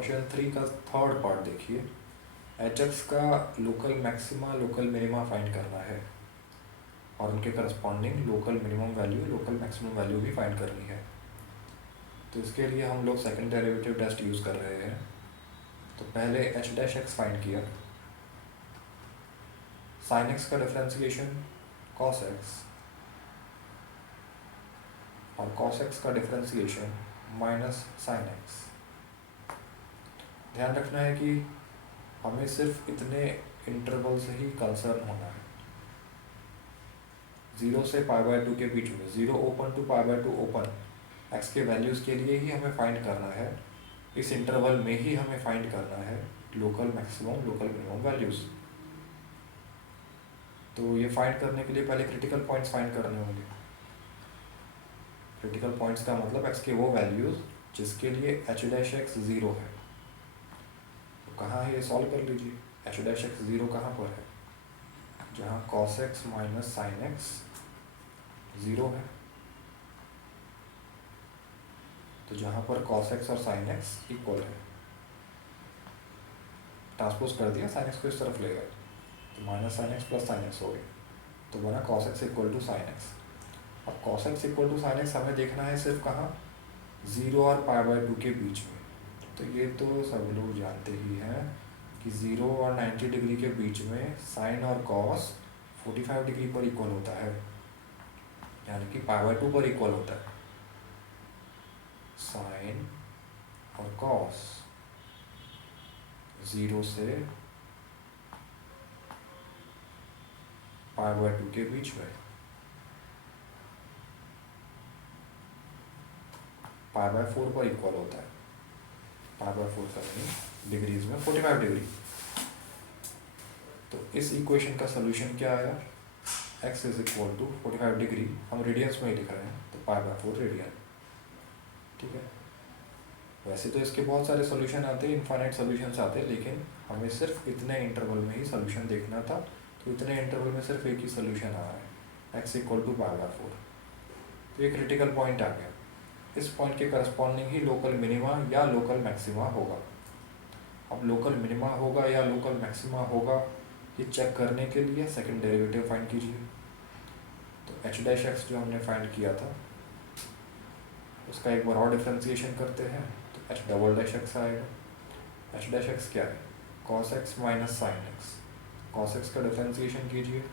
Question 3 का third part देखिए। H x का local maxima local minima find करना है और उनके corresponding local minimum value local maximum value भी फाइंड करनी है। तो इसके लिए हम लोग सेकंड डेरिवेटिव टेस्ट यूज़ कर रहे हैं। तो पहले एच डैश एक्स फाइंड किया, साइन एक्स का डिफरेंशिएशन कॉस एक्स और कॉस एक्स का डिफरेंशिएशन माइनस साइन एक्स। ध्यान रखना है कि हमें सिर्फ इतने इंटरवल से ही कंसर्न होना है, 0 से π/2 के बीच में, 0 ओपन टू π/2 ओपन, एक्स के वैल्यूज़ के लिए ही हमें फाइंड करना है। इस इंटरवल में ही हमें फाइंड करना है local maximum local minimum values. तो ये फाइंड करने के लिए पहले क्रिटिकल पॉइंट्स फाइंड करने होंगे। क्रिटिकल पॉइंट्स का मतलब एक्स के वो वैल्यूज़ जिसके लिए एच डैश एक्स 0 है। तो कहाँ है ये सॉल्व कर लीजिए। एच डैश एक्स 0 कहाँ पर है? जहाँ cos x minus sine x 0 है। तो जहाँ पर cos x और sin x इक्वल है, ट्रांसपोज कर दिया, sin x को इस तरफ ले गए तो minus sine x plus sine x हो गया। तो बना cos x equal to sine x. अब cos x equal to sine x हमें देखना है सिर्फ कहाँ, 0 और π/2 के बीच में। तो ये तो सब लोग जानते ही हैं कि 0 और 90 डिग्री के बीच में साइन और cos 45 डिग्री पर इक्वल होता है, यानी कि π/2 पर इक्वल होता है। साइन और cos 0 से π/2 के बीच में, π/4 पर इक्वल होता है। π/4 का यानी डिग्रीज में 45 डिग्री। तो इस इक्वेशन का सोल्यूशन क्या आया, x is equal to 45 degree, हम रेडियंस में ही लिख रहे हैं तो π/4 रेडियन। ठीक है, वैसे तो इसके बहुत सारे सोल्यूशन आते हैं, इनफाइनाइट सोल्यूशंस आते हैं, लेकिन हमें सिर्फ इतने इंटरवल में ही सोल्यूशन देखना था। तो इतने इंटरवल में सिर्फ एक ही सोल्यूशन आ रहा है, x इक्वल टू π/4। तो ये क्रिटिकल पॉइंट आ गया। इस पॉइंट के करस्पॉन्डिंग ही लोकल मिनिमा या लोकल मैक्सिमा होगा। अब लोकल मिनिमा होगा या लोकल मैक्सिमा होगा ये चेक करने के लिए सेकंड डेरिवेटिव फाइंड कीजिए। तो एच डैश एक्स जो हमने फाइंड किया था उसका एक बार और डिफ्रेंसिएशन करते हैं, तो एच डबल डैश एक्स आएगा। एच डैश एक्स क्या है, cos x minus sine x. Cos x का डिफ्रेंसिएशन कीजिए,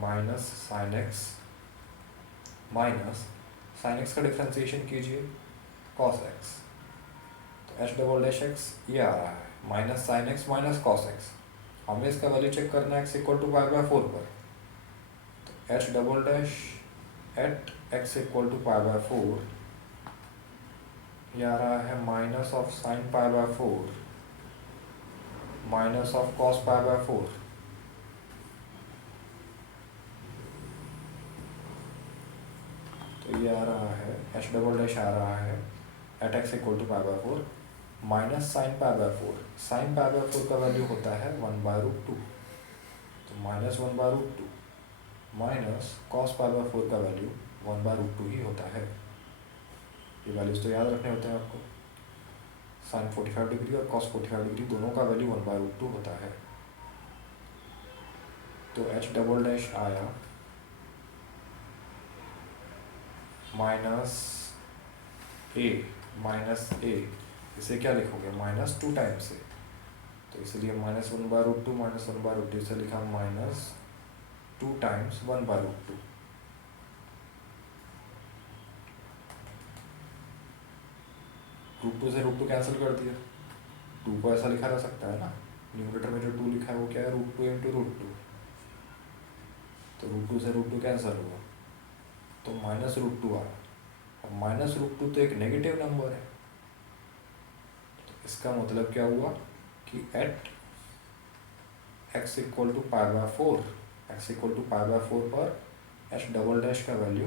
minus sine x minus sine x का डिफ्रेंसिएशन कीजिए, कॉस एक्स। तो एच डबल डैश एक्स ये आ रहा है, minus sine x minus cos x. हमें इसका वैल्यू चेक करना है एक्स इक्वल टू π/4 पर। तो h double dash at x equal to π/4 ये आ रहा है minus of sine π/4 minus of cos π/4। तो ये आ रहा है, एच डबल डैश आ रहा है at x equal to π/4 minus sine π/4। Sine π/4 का वैल्यू होता है 1/√2, तो माइनस 1/√2 माइनस कॉस π/4 का वैल्यू 1/√2 ही होता है। ये वैल्यूज तो याद रखने होते हैं आपको, साइन 45 डिग्री और कॉस 45 डिग्री दोनों का वैल्यू 1/√2 होता है। तो एच डबल डैश आया माइनस ए, इसे क्या लिखोगे, -2 टाइम्स ए। तो इसलिए -1/√2 -1/√2 से लिखा -2 टाइम्स 1/√2। √2 से √2 कैंसिल कर दिया, 2 को ऐसा लिखा जा सकता है ना, न्यूमरेटर में जो 2 लिखा है वो क्या है, √2 इंटू √2। तो √2 से √2 कैंसिल हुआ तो -√2 आया। अब -√2 तो एक नेगेटिव नंबर है, तो इसका मतलब क्या हुआ कि at x equal to π/4, x equal to π/4 पर एच डबल डैश का वैल्यू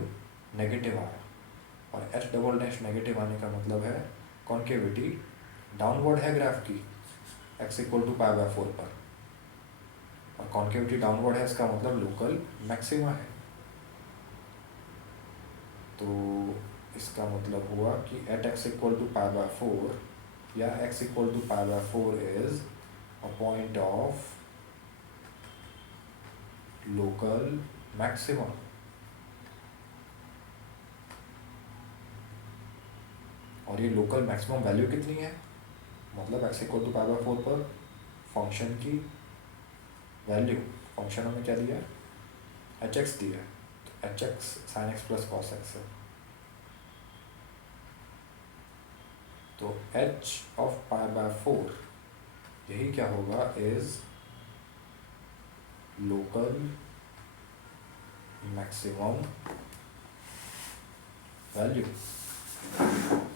नेगेटिव आया। और एच डबल डैश नेगेटिव आने का मतलब है कॉन्केविटी डाउनवर्ड है ग्राफ की, एक्स इक्वल टू π/4 पर, और कॉन्केविटी डाउनवर्ड है, इसका मतलब लोकल मैक्सिमा है। तो इसका मतलब हुआ कि एट एक्स इक्वल टू π/4 या x equal to pi by 4 is a point of local maximum. और ये लोकल मैक्सिमम वैल्यू कितनी है, मतलब x equal to pi by 4 पर फंक्शन की वैल्यू, फंक्शन हमें क्या दिया है, एच एक्स दिया है, तो H x sign x plus cos x है। तो h ऑफ पाई बाय 4 यही क्या होगा, is local maximum value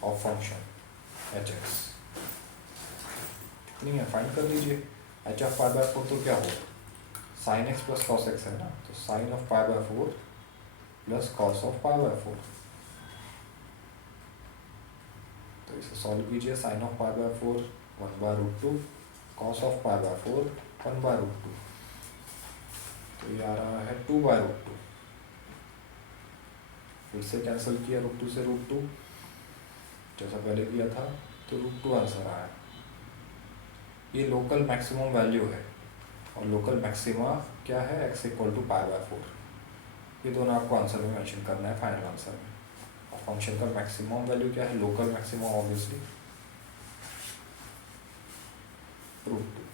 of function H x. कितनी है फाइंड कर लीजिए। एच ऑफ पाई बाय 4 तो क्या होगा, sine x plus cos x है ना, तो sine of pi by 4 plus cos of pi by 4। तो इसे सॉल्व कीजिए, sine of pi by 4 1/√2, cos of pi by 4 1/√2, तो ये आ रहा है 2/√2। फिर से कैंसिल किया √2 से √2 जैसा पहले किया था, तो √2 आंसर आया। ये लोकल मैक्सिमम वैल्यू है, और लोकल मैक्सिमा क्या है, x equal to pi by 4। ये दोनों आपको आंसर में मेंशन करना है, फाइनल आंसर में। और फंक्शन का मैक्सिमम वैल्यू क्या है, लोकल मैक्सिमम ऑब्वियसली √2।